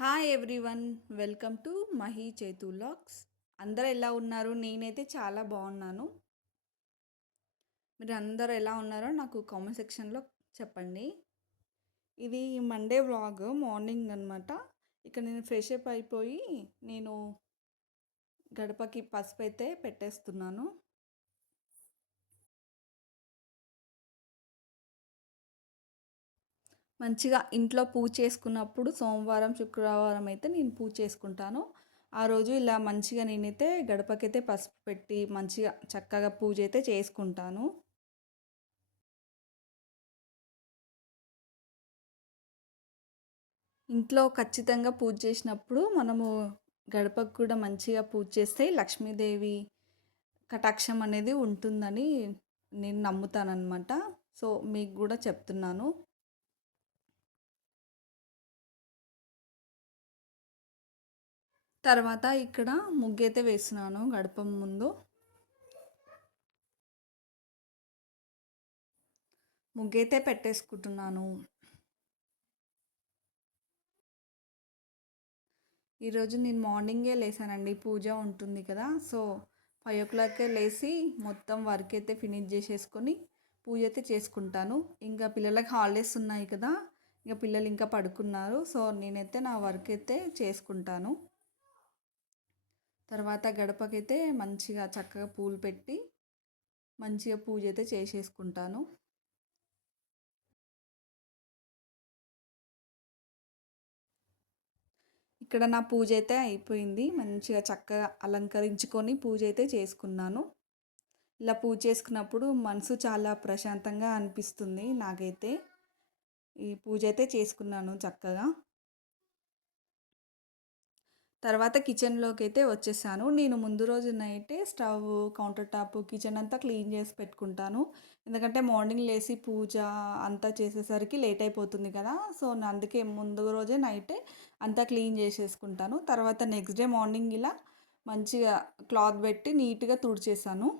Hi everyone, welcome to Mahi చేతు vlogs. అందరూ ఎలా ఉన్నారు? నేనైతే చాలా బాగున్నాను. మీరు అందరూ ఎలా ఉన్నారో నాకు కామెంట్ సెక్షన్లో చెప్పండి. ఇది మండే వ్లాగ్ మార్నింగ్ అనమాట. ఇక్కడ నేను ఫ్రెష్ అప్ అయిపోయి నేను గడపకి పసుపు అయితే పెట్టేస్తున్నాను. మంచిగా ఇంట్లో పూజ చేసుకున్నప్పుడు సోమవారం శుక్రవారం అయితే నేను పూజ చేసుకుంటాను. ఆ రోజు ఇలా మంచిగా నేనైతే గడపకైతే పసుపు పెట్టి మంచిగా చక్కగా పూజ అయితే చేసుకుంటాను. ఇంట్లో ఖచ్చితంగా పూజ చేసినప్పుడు మనము గడపకు కూడా మంచిగా పూజ చేస్తే లక్ష్మీదేవి కటాక్షం అనేది ఉంటుందని నేను నమ్ముతానన్నమాట. సో మీకు కూడా చెప్తున్నాను. తర్వాత ఇక్కడ ముగ్గైతే వేస్తున్నాను గడప ముందు. ముగ్గైతే పెట్టేసుకుంటున్నాను. ఈరోజు నేను మార్నింగే లేసానండి, పూజ ఉంటుంది కదా. సో 5 o'clockకే లేచి మొత్తం వర్క్ అయితే ఫినిష్ చేసేసుకొని పూజ అయితే చేసుకుంటాను. ఇంకా పిల్లలకి హాలిడేస్ ఉన్నాయి కదా, ఇంకా పిల్లలు ఇంకా పడుకున్నారు. సో నేనైతే నా వర్క్ అయితే చేసుకుంటాను. తర్వాత గడపకైతే మంచిగా చక్కగా పూలు పెట్టి మంచిగా పూజ అయితే చేసేసుకుంటాను. ఇక్కడ నా పూజ అయితే అయిపోయింది. మంచిగా చక్కగా అలంకరించుకొని పూజ అయితే చేసుకున్నాను. ఇలా పూజ చేసుకున్నప్పుడు మనసు చాలా ప్రశాంతంగా అనిపిస్తుంది నాకైతే. ఈ పూజ అయితే చేసుకున్నాను చక్కగా. తర్వాత కిచెన్లోకి అయితే వచ్చేసాను. నేను ముందు రోజు నైటే స్టవ్, కౌంటర్ టాప్, కిచెన్ అంతా క్లీన్ చేసి పెట్టుకుంటాను. ఎందుకంటే మార్నింగ్ లేచి పూజ అంతా చేసేసరికి లేట్ అయిపోతుంది కదా. సో అందుకే ముందు రోజే నైటే అంతా క్లీన్ చేసేసుకుంటాను. తర్వాత నెక్స్ట్ డే మార్నింగ్ ఇలా మంచిగా క్లాత్ పెట్టి నీట్గా తుడిచేసాను.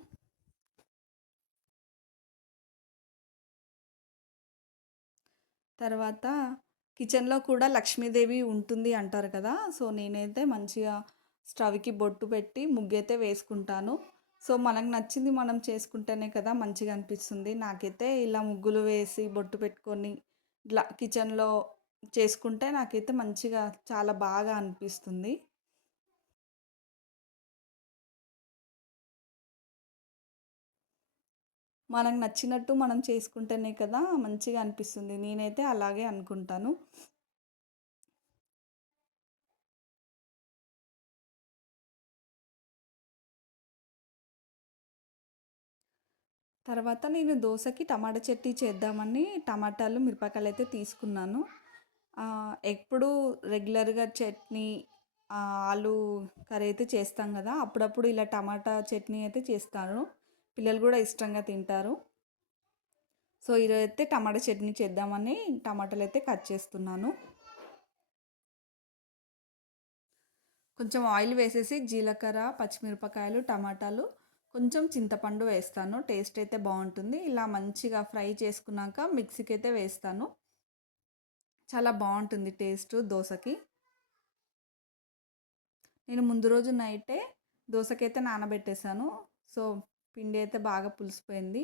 తర్వాత కిచెన్లో కూడా లక్ష్మీదేవి ఉంటుంది అంటారు కదా. సో నేనైతే మంచిగా స్టవ్కి బొట్టు పెట్టి ముగ్గైతే వేసుకుంటాను. సో మనకు నచ్చింది మనం చేసుకుంటేనే కదా మంచిగా అనిపిస్తుంది. నాకైతే ఇలా ముగ్గులు వేసి బొట్టు పెట్టుకొని ఇట్లా కిచెన్లో చేసుకుంటే నాకైతే మంచిగా చాలా బాగా అనిపిస్తుంది. మనకు నచ్చినట్టు మనం చేసుకుంటేనే కదా మంచిగా అనిపిస్తుంది. నేనైతే అలాగే అనుకుంటాను. తర్వాత నేను దోసకి టమాటా చట్నీ చేద్దామని టమాటాలు, మిరపకాయలు అయితే తీసుకున్నాను. ఎప్పుడు రెగ్యులర్గా చట్నీ, ఆలు కర్రీ అయితే చేస్తాం కదా, అప్పుడప్పుడు ఇలా టమాటా చట్నీ అయితే చేస్తాను. పిల్లలు కూడా ఇష్టంగా తింటారు. సో ఈరోజు అయితే టమాటా చట్నీ చేద్దామని టమాటాలు అయితే కట్ చేస్తున్నాను. కొంచెం ఆయిల్ వేసేసి జీలకర్ర, పచ్చిమిరపకాయలు, టమాటాలు, కొంచెం చింతపండు వేస్తాను. టేస్ట్ అయితే బాగుంటుంది. ఇలా మంచిగా ఫ్రై చేసుకున్నాక మిక్సీకి అయితే వేస్తాను. చాలా బాగుంటుంది టేస్ట్ దోశకి. నేను ముందు రోజు నైటే దోశకైతే నానబెట్టేశాను. సో పిండి అయితే బాగా పులిసిపోయింది.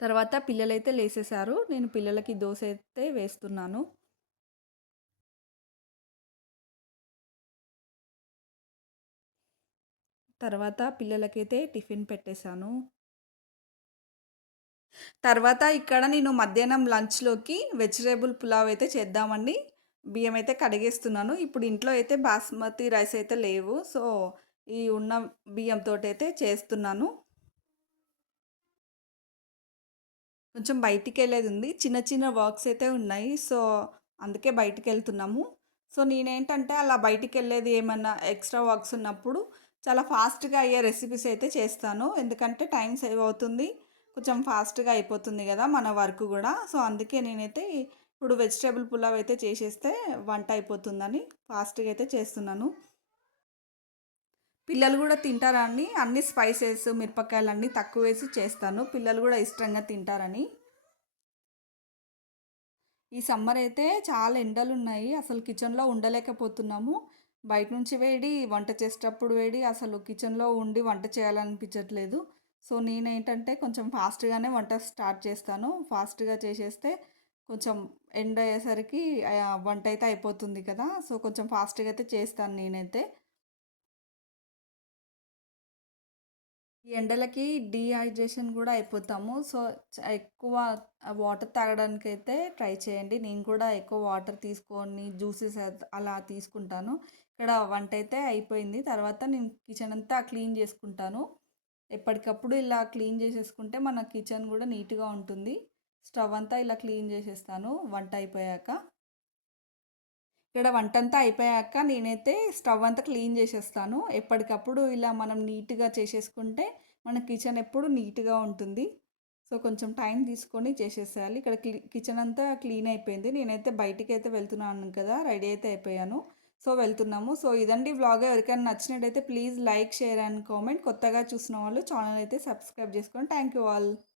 తర్వాత పిల్లలైతే లేసేశారు. నేను పిల్లలకి దోశ అయితే వేస్తున్నాను. తర్వాత పిల్లలకైతే టిఫిన్ పెట్టేశాను. తర్వాత ఇక్కడ నేను మధ్యాహ్నం లంచ్లోకి వెజిటేబుల్ పులావ్ అయితే చేద్దామండి. బియ్యం అయితే కడిగేస్తున్నాను. ఇప్పుడు ఇంట్లో అయితే బాస్మతి రైస్ అయితే లేవు. సో ఈ ఉన్న బియ్యంతో అయితే చేస్తున్నాను. కొంచెం బయటికి వెళ్ళేది ఉంది, చిన్న చిన్న వర్క్స్ అయితే ఉన్నాయి. సో అందుకే బయటికి వెళ్తున్నాము. సో నేనేంటంటే అలా బయటికి వెళ్ళేది ఏమన్నా ఎక్స్ట్రా వర్క్స్ ఉన్నప్పుడు చాలా ఫాస్ట్గా అయ్యే రెసిపీస్ అయితే చేస్తాను. ఎందుకంటే టైం సేవ్ అవుతుంది, కొంచెం ఫాస్ట్గా అయిపోతుంది కదా మన వర్క్ కూడా. సో అందుకే నేనైతే ఇప్పుడు వెజిటేబుల్ పులావ్ అయితే చేసేస్తే వంట అయిపోతుందని ఫాస్ట్గా అయితే చేస్తున్నాను. పిల్లలు కూడా తింటారని అన్ని స్పైసెస్, మిరపకాయలు అన్నీ తక్కువ వేసి చేస్తాను. పిల్లలు కూడా ఇష్టంగా తింటారని. ఈ సమ్మర్ అయితే చాలా ఎండలున్నాయి. అసలు కిచెన్‌లో ఉండలేకపోతున్నాము. బయట నుంచి వేడి, వంట చేసేటప్పుడు వేడి, అసలు కిచెన్‌లో ఉండి వంట చేయాలనిపించట్లేదు. సో, నేనేంటంటే కొంచెం ఫాస్ట్‌గానే వంట స్టార్ట్ చేస్తాను. ఫాస్ట్‌గా చేసేస్తే కొంచెం ఎండ్ అయ్యేసరికి వంటయితే అయిపోతుంది కదా! సో, కొంచెం ఫాస్ట్‌గా అయితే చేస్తాను నేనైతే. ఈ ఎండలకి డీహైడ్రేషన్ గూడా అయిపోతాము. సో, ఎక్కువ వాటర్ తాగడానికైతే ట్రై చేయండి. నేను కూడా ఎక్కువ వాటర్ తీసుకొని జ్యూసెస్ అలా తీసుకుంటాను. ఇక్కడ వంటైతే అయిపోయింది. తర్వాత నేను కిచెన్ అంతా క్లీన్ చేసుకుంటాను. ఎప్పటికప్పుడు ఇలా క్లీన్ చేసేసుకుంటే మన కిచెన్ గూడా నీట్‌గా ఉంటుంది. స్టవ్ అంతా ఇలా క్లీన్ చేసేస్తాను వంట అయిపోయాక. ఇక్కడ వంటంతా అయిపోయాక నేనైతే స్టవ్ అంతా క్లీన్ చేసేస్తాను. ఎప్పటికప్పుడు ఇలా మనం నీట్‌గా చేసేసుకుంటే మన కిచెన్ ఎప్పుడు నీట్‌గా ఉంటుంది. సో, కొంచెం టైం తీసుకొని చేసేసేయాలి. ఇక్కడ కిచెన్ అంతా క్లీన్ అయిపోయింది. నేనైతే బయటికైతే వెళ్తున్నాను కదా! రెడీ అయితే అయిపోయాను. సో, వెళ్తున్నాము. సో, ఇదండి వ్లాగ్. ఎవరికైనా నచ్చినట్టయితే please like, share and comment. కొత్తగా చూసిన వాళ్ళు ఛానల్ అయితే సబ్స్క్రైబ్ చేసుకోండి. Thank you all.